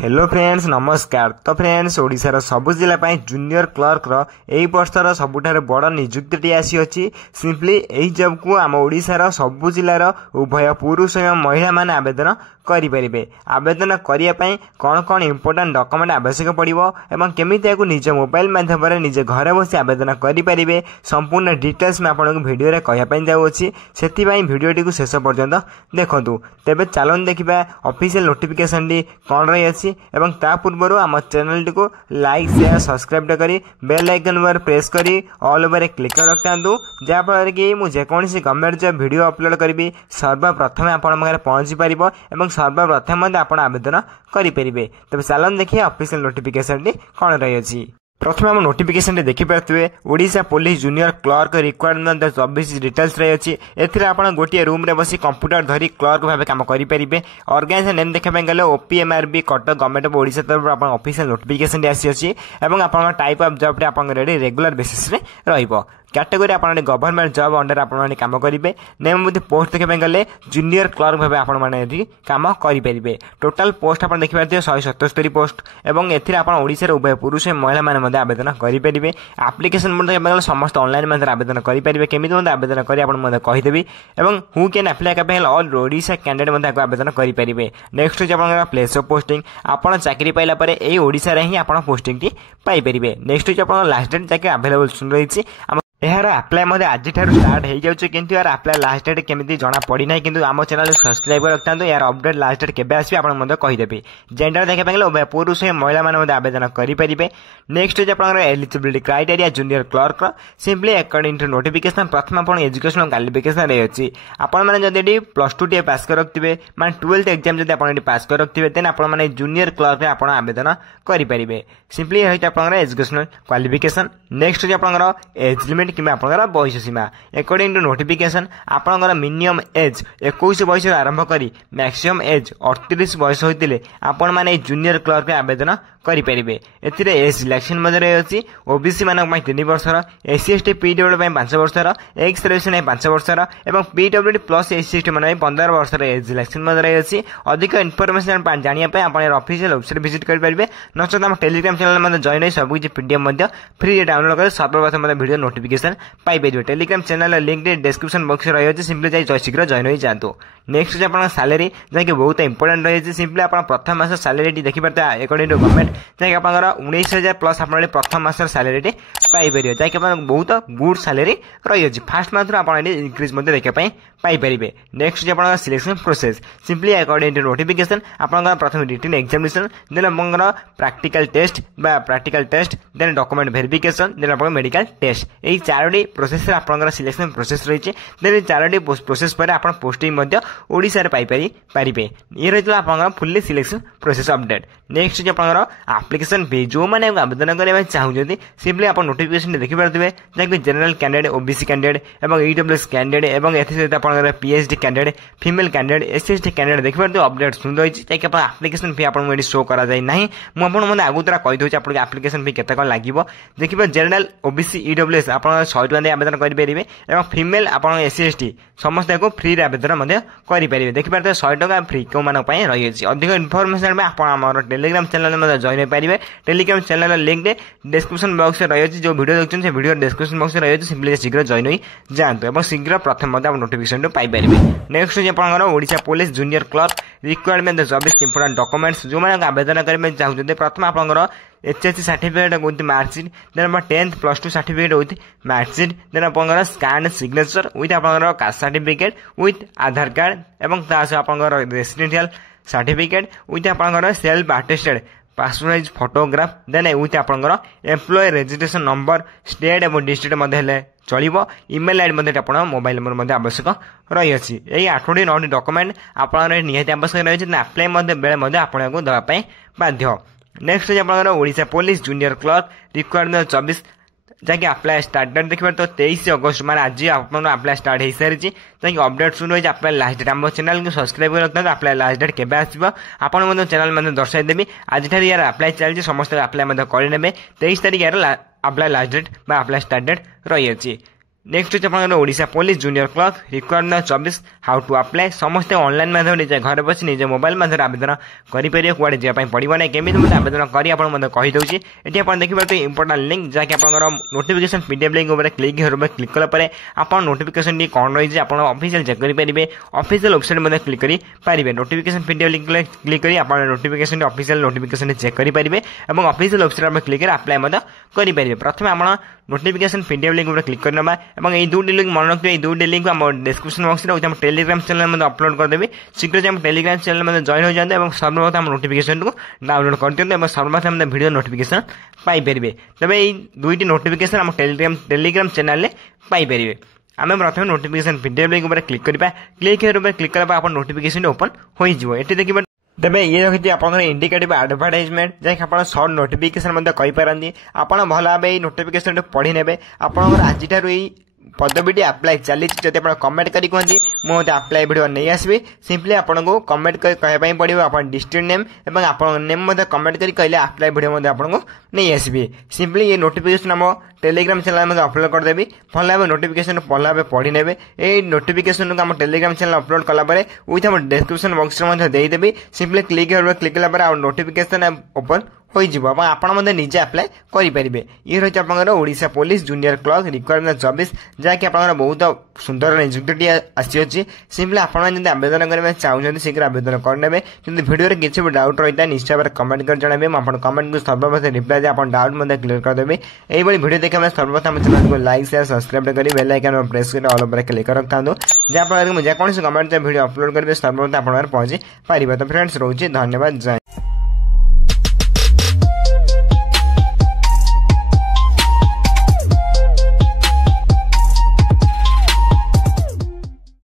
Hello friends नमस्कार। तो friends ओडिशार सबु जिला जूनियर क्लर्क एई वर्षर सबुठार बड़ नियुक्ति आसी अछि। सिंपली एई जॉब को आम ओडिशार सबु जिलार उभय पुरुष एवं महिला माने आवेदन करें। आवेदन करने कौन कौन इंपोर्टेंट डॉक्यूमेंट आवश्यक पड़ो एवं केमिति याकू निज मोबाइल माध्यम निजे घर बसी आवेदन करें संपूर्ण डिटेल्स में आपको वीडियो रे कहवाई जाऊँगी। से वीडियो को शेष पर्यंत देखूँ। तेज चलन देखा ऑफिशियल नोटिफिकेशन टी कौन रही अच्छी एवं ता पूर्व आम चैनल टी को लाइक शेयर सब्सक्राइब करी बेल आइकन पर प्रेस करी ऑल ओवर क्लिक कर रखता जहाँफल कि मुझे गवर्नमेंट जॉब वीडियो अपलोड करी सर्वप्रथम आपण पहुंची पार एवं सर्वप्रथम आप आवेदन करेंगे। तेज चलन देखिए ऑफिशियल नोटिफिकेशन टी कौन रही अच्छी। प्रथम आम नोटिफिकेशन देखिपे Odisha police junior clerk requirement 24 details रही अच्छी। एथिरे आपण गोटे रूम रे बसी कंप्यूटर धरी क्लर्क भाव काम करेंगे। ऑर्गेनाइजेशन नेम देखा गले ओपीएमआरबी कटक गवर्नमेंट ऑफ ओडिशा तरफ आप ऑफिशियल नोटिफिकेशन आसी अच्छी। आप टाइप ऑफ जॉब आप रेडी रेगुलर बेसिस रे रहिबो। कैटेगरी आप गवर्नमेंट जॉब अंडर आप कम करेंगे। नेम पोस्ट देखा गले जूनियर क्लर्क भाव आपड़ी कम करेंगे। टोटाल पोस्ट आप देखिए 177 पोस्ट एवं एशार उभय पुरुष महिला मैंने आवेदन करेंगे। आप्लिकेसन देखा समस्त ऑनलाइन आवेदन करेंगे। केमी आवेदन करेदेवी और who can apply all Odisha candidate आवेदन करेंगे। नेक्स्ट हूँ प्लेस ऑफ पोस्टिंग। आप चाकरी पाइला यही ओडिशा रे ही आप पोस्टिंग टी पाइपर। नेक्स्ट हूँ लास्ट डेट जैसे अवेलेबल रही। यार आप्लाय आज स्टार्ट हो जाऊँ किंतु यार आप्लाय लास्ट डेट केमी जना पड़ना किंतु आम चैनल सब्सक्राइब रखता। यार अपडेट लास्ट डेट केबे आसी आपको कहीदेवी। जेंडर देखा गले पुरुष महिला मैंने आवेदन करेंगे। नेक्स्ट हूँ आप eligibility criteria junior clerk simply according to notification प्रथम आप एजुकेशनल क्वालिफिकेशन रही अच्छी। आपड़ी +2 टी पास कर रखिए मैं 12th एग्जाम जब आप पास कर रखिए देन आप जूनियर क्लर्क आप आवेदन करेंगे। सिंपली रही आप एजुकेशनल क्वालिफिकेशन। नेक्स्ट हूँ आप एज लिमिट कि बयस सीमा अकॉर्डिंग टू नोटिफिकेशन आपंकर मिनिमम एज 21 बयस आरंभ करी मैक्सिमम एज 38 बयस होते आपण मैंने जूनियर क्लर्क आवेदन करेंगे। एज सिलेक्शन रही अच्छी। ओबीसी मान 3 वर्षर एससी एसटी पीडब्ल्यू 5 वर्षर एक्स सर्विस 5 वर्षर और पीडब्ल्यूडी प्लस एससी एसटी मान 15 वर्षर एज सिलेक्शन रही अच्छी। अधिक इनफर्मेशन जानापी आप ऑफिशियल वेबसाइट विजिट करेंगे। नचेत आम टेलीग्राम चैनल जॉइन हो सबकि पीडीएफ फ्री डाउनलोड कर सर्वप्रथम video notification Piper. Telegram channel link description box रही है। सिंपली जाए शीघ्र जॉइन हो जातु। नेक्स्ट आप सैलरी जैसे बहुत इंपोर्टेंट रही है। सिंपली आप प्रथम मास सैलरी देखिए अकॉर्डिंग टू गवर्नमेंट जैसे आप 19,000 प्लस आप प्रथम मास सैलरी पाइपर जैसे बहुत गुड सैलरी रही है। फास्ट मंथ आप इनक्रीज देखापी पाइपर। नेक्स्ट आप selection process simply according to notification आप प्रथम रिटन एग्जामिनेशन देन आप practical test then document verification then आप मेडिकल टेस्ट यही 4टी प्रोसेस आप सिलेक्शन प्रोसेस रही है। 4टी प्रोसेस पर आप पोस्टिंग ओडिशा पाइपर। ये रही आप fully selection process update. Next आप एप्लिकेशन फी जो मैंने आवेदन करने चाहते सिंपली आप नोटिफिकेशन देखिपे जैसे जनरल कैंडिडेट ओबीसी कैंडिडेट और ईडब्ल्यूएस कैंडिडेट और एसहित आप PhD candidate female candidate SC ST candidate देखिए अपडेट सुन रही है। जैसे एप्लिकेशन फी आपको शो कराई ना मुझे आगु तरह कहीदे आप एप्लिकेशन फी केते कौन लगे। देखिए जनरल ओबीसी ईडब्ल्यूएस आप 100 टका आवेदन करेंगे और फीमेल आप एससी एसटी समस्त को फ्री आवेदन करेंगे। देखिए 100 टका फ्री कौ मान रही है। अधिक इनफर्मेशन में आप टेलीग्राम चैनल जॉइन हो पारे। Telegram channel link description box रही है। जो वीडियो देखते हैं वीडियो डिस्क्रिप्शन बॉक्स रही है। सिंपली शीघ्र जॉइन हो जातु और शीघ्र प्रथम आप नोटिफिकेशन पाइपर। नेक्स्ट हूँ आप Odisha police junior clerk requirement 24 important documents जो मैंने आवेदन करेंगे चाहते। प्रथम आप HSC certificate with marksheet then 10th +2 certificate with marksheet then आप स्कैन सिग्नेचर विथ आप caste certificate with Aadhaar card और आप रेसिडेंशियल सर्टिफिकेट विथ आप self attested passport photograph then with आप एम्प्लॉय रजिस्ट्रेशन नंबर स्टेट और डिस्ट्रिक्ट चलो। Email ID आप mobile number आवश्यक रही है। यही 8टी 9टी डॉक्यूमेंट आप निहाती आवश्यक रही है। अप्लाई बेले आपको देवाई बाध्य। नेक्स्ट आप Odisha police junior clerk requirement 24 जैसे अप्लाई स्टार्ट डेट देखिए तो 23 अगस्त मैंने आज आप अप्लाई स्टार्ट हो सारी जैसे अपडेट सुन रही है। अप्लाई लास्ट डेट आम चैनल को सब्सक्राइब कर रखता। अप्लाई लास्ट डेट केबे आसो आपको चैनल में दर्शाईदेवी। आज यार अप्लाई चलती समस्त अप्लाई करेंगे। 23 तारीख यार apply last date apply start date रही है। नेक्स्ट हूँ आप Odisha police junior clerk requirement 24 how to apply समस्त ऑनलाइन माध्यम निज घर बस निज मोबाइल माध्यम आवेदन करेंगे कुआड़े जावाई पड़ो ना केमी आवेदन करीदे ये आप देखिए इंपोर्टाट लिंक जहाँकि आप notification PDF link click click कलापर आप नोटिफिकेशन टी कौन रही है आप ऑफिशियल चेक करेंगे ऑफिशियल वेबसाइट क्लिक करेंगे नोटिफिकेशन पीडीएफ लिंक क्लिक कर आप नोटिफिकेशन ऑफिशियल नोटिफिकेशन चेक करेंगे और ऑफिशियल वेबसाइट क्लिक कर अप्लाई करेंगे प्रथम आप नोटिफिकेशन पीडीएफ लिंक क्लिक करना और ये दुटी लिंक मन रखिए दुटी लिंक डिस्क्रिप्शन बॉक्स में टेलीग्राम चैनल अपलोड करदेवी शीघ्र हम टेलीग्राम चैनल में जॉइन हो जाते हैं सर्वप्रथम नोटिफिकेशन को डाउनलोड कर दिखाते हैं सर्वप्रथम वीडियो नोटिफिकेशन पाइपर तेज ये दुईटी नोटिफिकेशन आम टेलीग्राम चैनल पाइपर आम प्रथम नोटिफिकेशन पीडीएफ लिंक क्लिक करवा क्लिक कला आप नोटिफिकेशन ओपन हो देखिए तेरे ये रखी आप इंडिकेटिव एडवर्टाइजमेंट जैसे आप सर्ट नोटिफिकेशन कहींपारती आप भल भाव ये नोटिफिकेशन पढ़ी ने आप आज पदवीटी अप्लाई चली जब आप कमेंट करी कहते मुझे अप्लाई वीडियो नहीं आसबि सिंपली आपको कमेंट कहवाई पड़ो आप डिस्ट्रिक्ट नेम और आप नेम कमेंट करी कहले अप्लाई वीडियो आपको नहीं आसबि सिंपली ये नोटिफिकेशन आम टेलीग्राम चैनल में अपलोड करदेवी भल भाव नोटिफिकेशन भल भाव पढ़ी ने ये नोटिफिकेशन को आम टेलीग्राम चैनल अपलोड कलापर विथ आम डिस्क्रिप्शन बॉक्स में देदेवी simply click click notification open हो आप निजे अप्लाई करेंगे ये रही है Odisha police junior clerk requirement 24 जहाँकि आप बहुत सुंदर निजुक्ति आसी सिंपली आपड़ आवेदन करने चाहते शीघ्र आवेदन करेंगे जब वीडियो किसी भी डाउट रही है निश्चय भाव कमेंट कर जन आप कमेंट को सर्वप्रथम रिप्लाई आप डाउट क्लियर करदेवी यही वीडियो देखा सर्वप्रथम चैनल को लाइक शेयर सब्सक्राइब कर बेल आइकन प्रेस कर ऑल पर क्लिक रखता जहाँफल मुझे जेकोसी कमेंट वीडियो अपलोड करेंगे सर्वप्रथम आप पहुंची पार तो फ्रेंड्स रोचे धन्यवाद जय।